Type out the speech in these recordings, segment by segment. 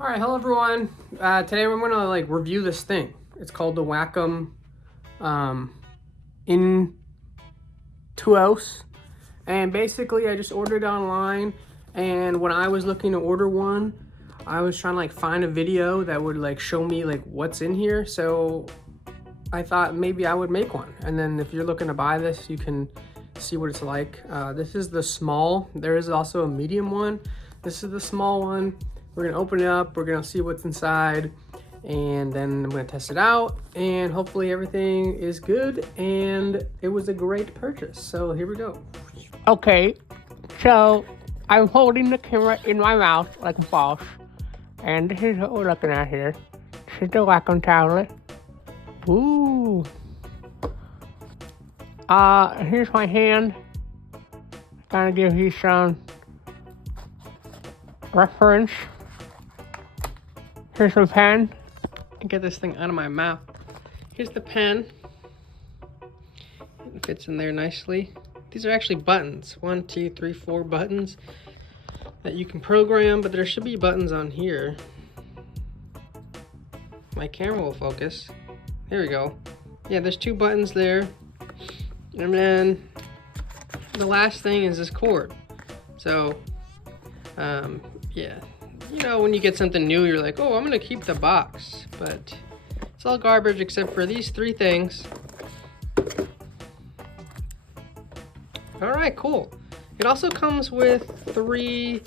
All right, hello everyone. Today we're gonna review this thing. It's called the Wacom Intuos, and basically I just ordered it online. And when I was looking to order one, I was trying to find a video that would show me what's in here. So I thought maybe I would make one. And then if you're looking to buy this, you can see what it's like. This is the small. There is also a medium one. This is the small one. We're gonna open it up, we're gonna see what's inside, and then I'm gonna test it out, and hopefully everything is good, and it was a great purchase. So here we go. Okay, so I'm holding the camera in my mouth like a boss, and this is what we're looking at here. This is the Wacom tablet. Ooh. Here's my hand. Gonna give you some reference. Here's my pen. Get this thing out of my mouth. Here's the pen. It fits in there nicely. These are actually buttons. 1, 2, 3, 4 buttons that you can program, but there should be buttons on here. My camera will focus. There we go. Yeah, there's 2 buttons there. And then the last thing is this cord. So, yeah. You know, when you get something new, you're like, oh, I'm gonna keep the box, but it's all garbage except for these 3 things. All right, cool. It also comes with 3,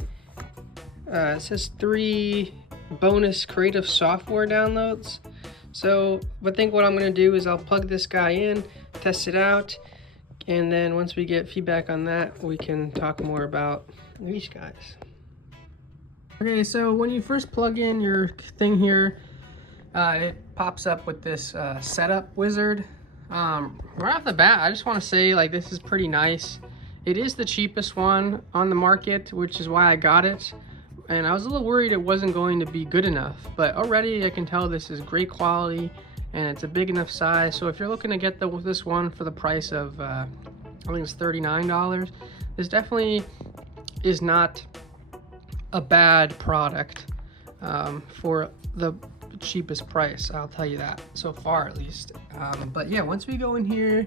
it says 3 bonus creative software downloads. So I think what I'm gonna do is I'll plug this guy in, test it out, and then once we get feedback on that, we can talk more about these guys. Okay, so when you first plug in your thing here, it pops up with this setup wizard. Right off the bat, I just want to say this is pretty nice. It is the cheapest one on the market, which is why I got it. And I was a little worried it wasn't going to be good enough, but already I can tell this is great quality and it's a big enough size. So if you're looking to get this one for the price of, I think it's $39, this definitely is not a bad product for the cheapest price. I'll tell you that, so far at least. But yeah, once we go in here,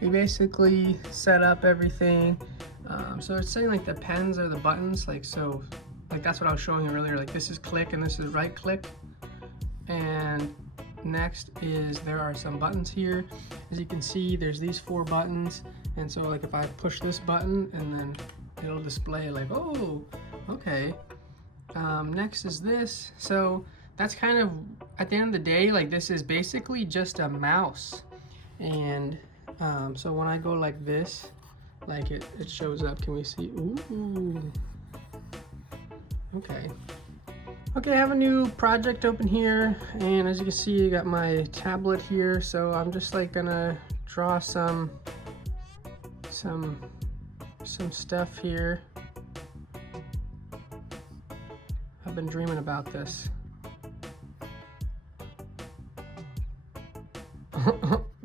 we basically set up everything. So it's saying the pens are the buttons, so that's what I was showing you earlier. This is click and this is right click. And next is there are some buttons here. As you can see, there's these 4 buttons. And so if I push this button and then it'll display oh, okay. Next is this. So that's kind of, at the end of the day, this is basically just a mouse. And so when I go like this, it shows up. Can we see? Ooh. Okay. Okay, I have a new project open here, and as you can see, you got my tablet here. So I'm just gonna draw some stuff here. I've been dreaming about this.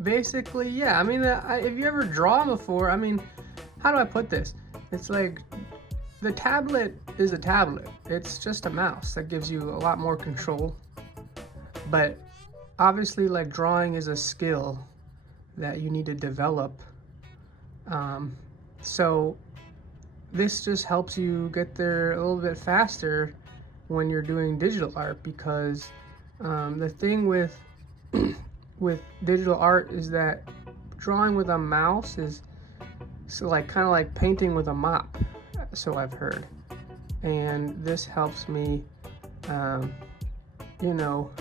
Basically, yeah. I mean, if you ever drawn before, I mean, how do I put this? It's the tablet is a tablet. It's just a mouse that gives you a lot more control. But obviously, drawing is a skill that you need to develop. So this just helps you get there a little bit faster when you're doing digital art, because the thing with digital art is that drawing with a mouse is kind of like painting with a mop, so I've heard. And this helps me you know,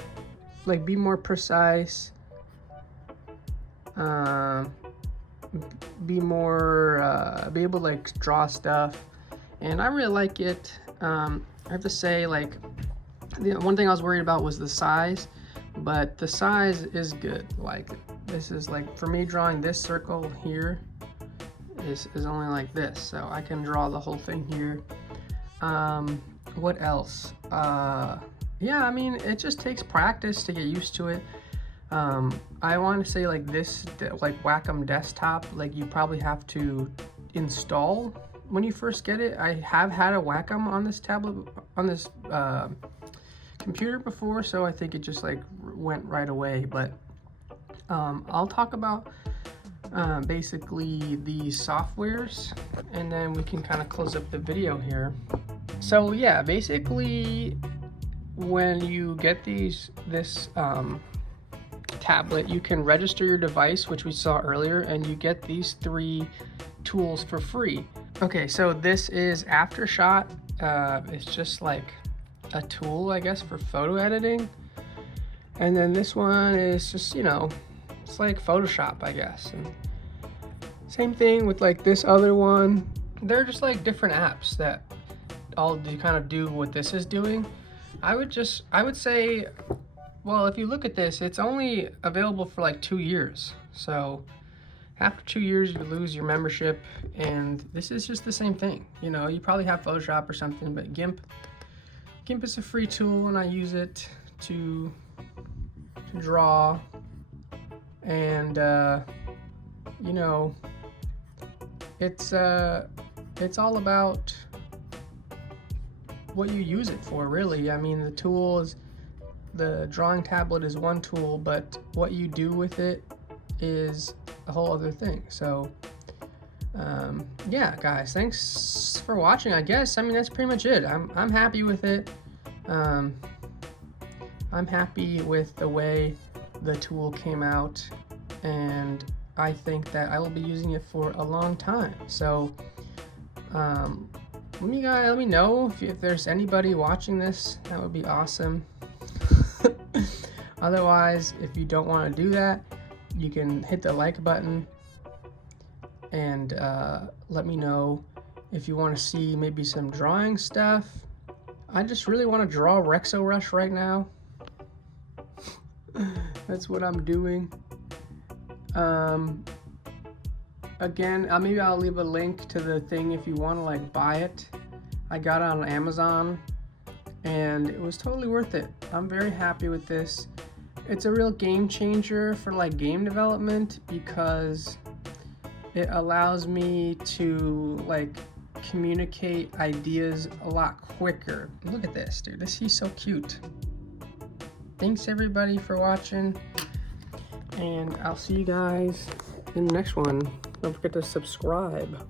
be more precise, be able to draw stuff, and I really like it. I have to say, the one thing I was worried about was the size, but the size is good. This is for me, drawing this circle here is only like this, so I can draw the whole thing here. What else? Yeah, I mean, it just takes practice to get used to it. I want to say this, Wacom desktop, you probably have to install when you first get it. I have had a Wacom on this tablet, on this computer before, so I think it just like went right away. But I'll talk about basically the softwares, and then we can kind of close up the video here. So yeah, basically when you get this tablet, you can register your device, which we saw earlier, and you get these 3 tools for free. Okay, so this is Aftershot. It's just like a tool, I guess, for photo editing. And then this one is just, you know, it's like Photoshop, I guess. And same thing with like this other one. They're just like different apps that all do kind of do what this is doing. I would say, well, if you look at this, it's only available for like 2 years. So after 2 years, you lose your membership, and this is just the same thing. You know, you probably have Photoshop or something, but GIMP is a free tool, and I use it to draw. And you know, it's all about what you use it for, really. I mean, the drawing tablet is one tool, but what you do with it is a whole other thing. So yeah, guys, thanks for watching, I guess. I mean, that's pretty much it. I'm happy with it. I'm happy with the way the tool came out, and I think that I will be using it for a long time. So let me know if there's anybody watching this. That would be awesome. Otherwise, if you don't want to do that, you can hit the like button and let me know if you want to see maybe some drawing stuff. I just really want to draw Rexo Rush right now. That's what I'm doing. Again, maybe I'll leave a link to the thing if you want to like buy it. I got it on Amazon, and it was totally worth it. I'm very happy with this. It's a real game changer for like game development, because it allows me to like communicate ideas a lot quicker. Look at this, dude. He's so cute. Thanks everybody for watching, and I'll see you guys in the next one. Don't forget to subscribe.